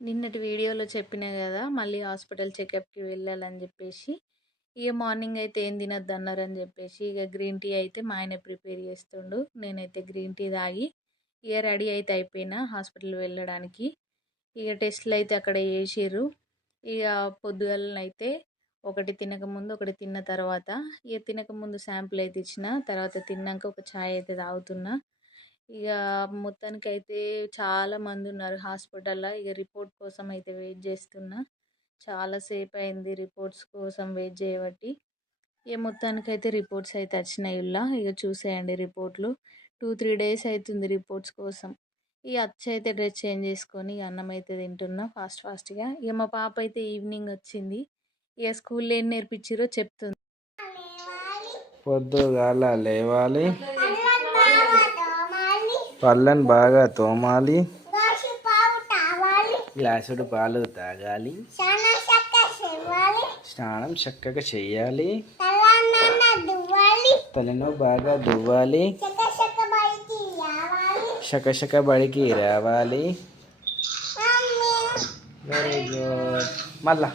నిన్నటి వీడియోలో చెప్పినా కదా మళ్ళీ హాస్పిటల్ చెకప్కి వెళ్ళాలని చెప్పేసి ఇక మార్నింగ్ అయితే ఏం తినొద్దు అన్నారని చెప్పేసి ఇక గ్రీన్ టీ అయితే మా ఆయన ప్రిపేర్ చేస్తుండు. నేనైతే గ్రీన్ టీ తాగి ఇక రెడీ అయితే అయిపోయినా హాస్పిటల్ వెళ్ళడానికి. ఇక టెస్ట్లు అయితే అక్కడ చేసిర్రు. ఇక పొద్దుగాలనైతే ఒకటి తినకముందు ఒకటి తిన్న తర్వాత ఇక తినకముందు శాంపుల్ అయితే ఇచ్చిన, తర్వాత తిన్నాక ఒక ఛాయ్ అయితే తాగుతున్నా. ఇక మొత్తానికైతే చాలా మంది ఉన్నారు హాస్పిటల్లో. ఇక రిపోర్ట్ కోసం అయితే వెయిట్ చేస్తున్నా. చాలా సేపు అయింది రిపోర్ట్స్ కోసం వెయిట్ చేయబట్టి. ఇక మొత్తానికైతే రిపోర్ట్స్ అయితే వచ్చినాయి ఇలా. ఇక చూసేయండి రిపోర్ట్లు. 2-3 డేస్ అవుతుంది రిపోర్ట్స్ కోసం. ఇక అచ్చి అయితే డ్రెస్ చేంజ్ చేసుకొని ఇక అన్నం అయితే తింటున్నా ఫాస్ట్గా. ఇక మా పాప అయితే ఈవినింగ్ వచ్చింది. ఇక స్కూల్లో ఏం నేర్పించారో చెప్తుంది. పొద్దుగాల లేవాలి, పళ్ళని బాగా తోమాలి, గ్లాసుడు పాలు తాగాలి, స్నానం చక్కగా చెయ్యాలి, తలను బాగా దువ్వాలి, శకశక బడికి రావాలి. Very good. మళ్ళా